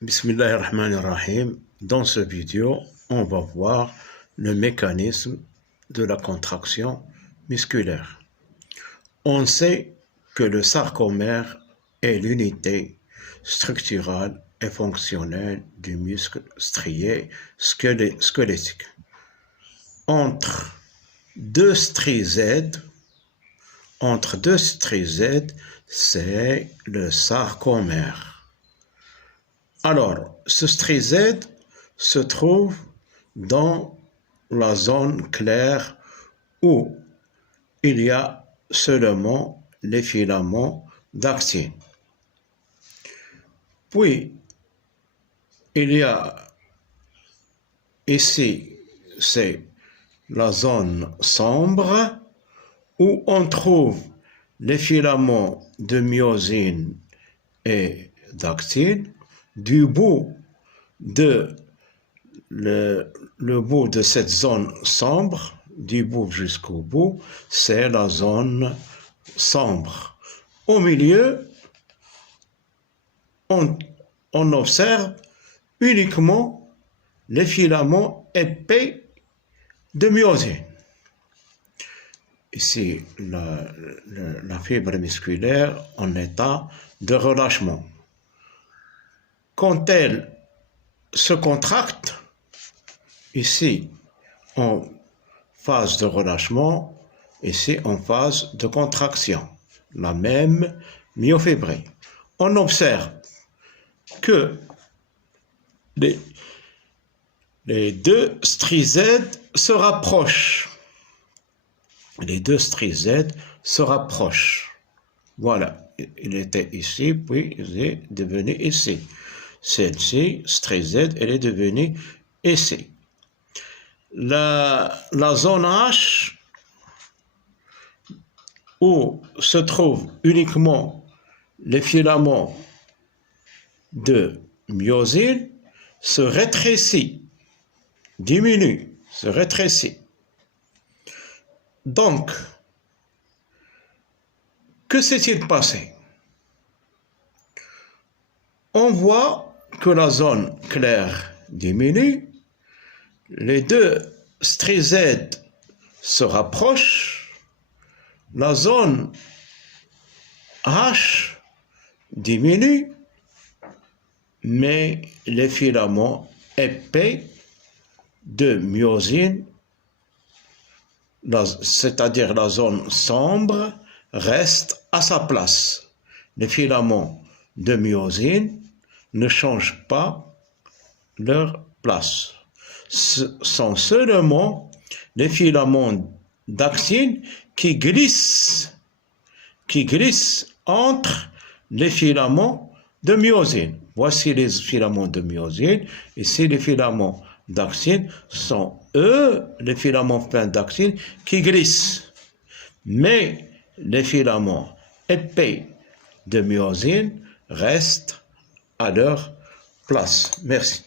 Bismillahirrahmanirrahim. Dans ce vidéo, on va voir le mécanisme de la contraction musculaire. On sait que le sarcomère est l'unité structurale et fonctionnelle du muscle strié squelettique. Entre deux stries Z, c'est le sarcomère. Alors, ce strie Z se trouve dans la zone claire où il y a seulement les filaments d'actine. Puis, il y a ici, c'est la zone sombre où on trouve les filaments de myosine et d'actine. Du bout de le bout de cette zone sombre, du bout jusqu'au bout, c'est la zone sombre. Au milieu, on observe uniquement les filaments épais de myosine. Ici, la fibre musculaire en état de relâchement. Quand elle se contracte, ici en phase de relâchement, ici en phase de contraction, la même myofibrille. On observe que les deux stries Z se rapprochent. Les deux stries Z se rapprochent. Voilà, il était ici, puis il est devenu ici. Celle-ci, strie Z, elle est devenue ici. La zone H, où se trouvent uniquement les filaments de myosine, se rétrécit, diminue, se rétrécit. Donc, que s'est-il passé? On voit que la zone claire diminue, les deux stries Z se rapprochent, la zone H diminue, mais les filaments épais de myosine, c'est-à-dire la zone sombre, restent à sa place. Les filaments de myosine ne changent pas leur place. Ce sont seulement les filaments d'actine qui glissent entre les filaments de myosine. Voici les filaments de myosine. Ici, les filaments d'actine sont, eux, les filaments fins d'actine qui glissent. Mais les filaments épais de myosine restent à leur place. Merci.